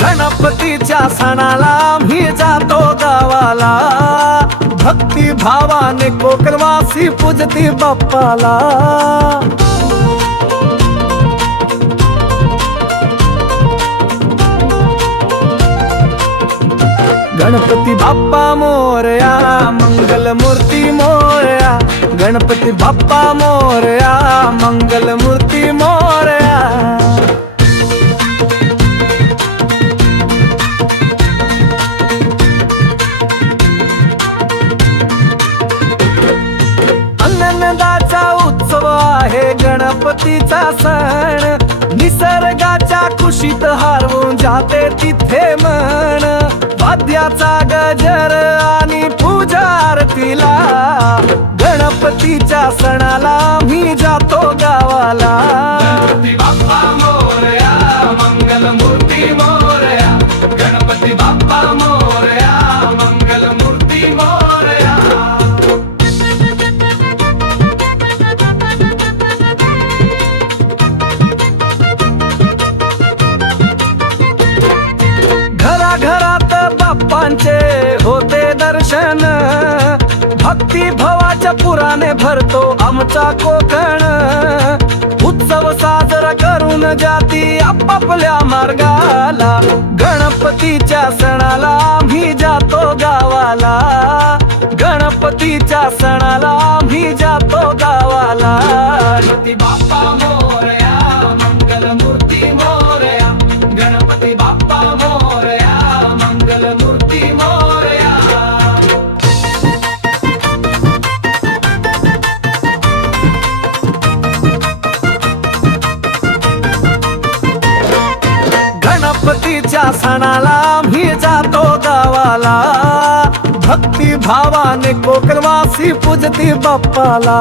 गणपतीच्या सणाला मी जातो गावाला. भक्ती भावाने कोकणवासी पूजती बाप्पाला. गणपती बाप्पा मोरया मंगल मूर्ती मोरया. गणपती बाप्पा मोरया मंगल मूर्ती मोरया. आहे गणपतीचा सण. निसर्गाच्या कुशीत हारवून जाते तिथे मन. वाद्याचा गजर आणि पूजा आरतीला. गणपतीच्या सणाला मी जातो बाप्पांचे होते दर्शन. भक्ती भवाच्या पुराने भरतो आमचा कोकण. उत्सव साजरा करून जाती आपापल्या मार्गाला. गणपतीच्या सणाला आम्ही जातो गावाला. गणपतीच्या सणाला आम्ही जातो गावाला. गणपती बाप्पा मोरया मंगल मूर्ती भक्तीच्या सणाला मी जातो गावाला. भक्ती भावाने कोकणवासी पूजती बाप्पाला.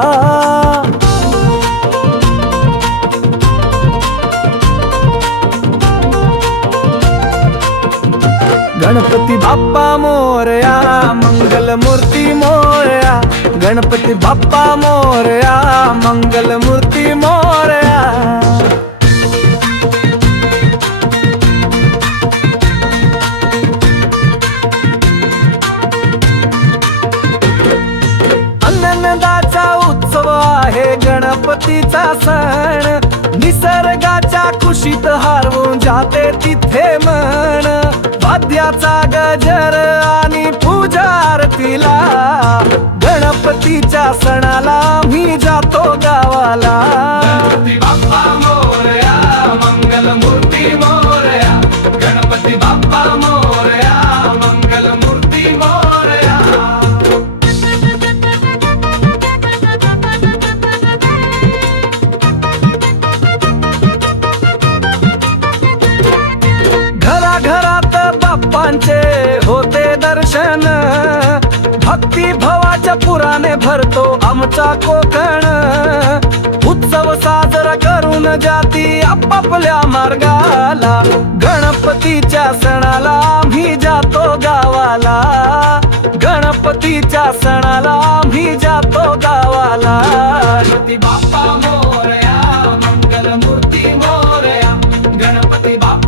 गणपती बाप्पा मोरया मंगल मूर्ती मोरया. गणपती बाप्पा मोरया मंगल मूर्ती मोर गणपतीचा सण. निसर्गाच्या कुशीत हारवून जाते तिथे मन. वाद्याचा गजर आणि पूजा आरतीला. गणपतीच्या सणाला मी जातो गावाला. बाप्पांचे होते दर्शन. भक्ती भवाच्या पुराने भरतो आमचा कोकण. उत्सव साजरा करून जाती आपापल्या मार्गाला. गणपतीच्या सणाला मी जातो गावाला. गणपतीच्या सणाला आम्ही जातो गावाला. गणपती बाप्पा मोरया मंगल मूर्ती मोरया. गणपती बाप्पा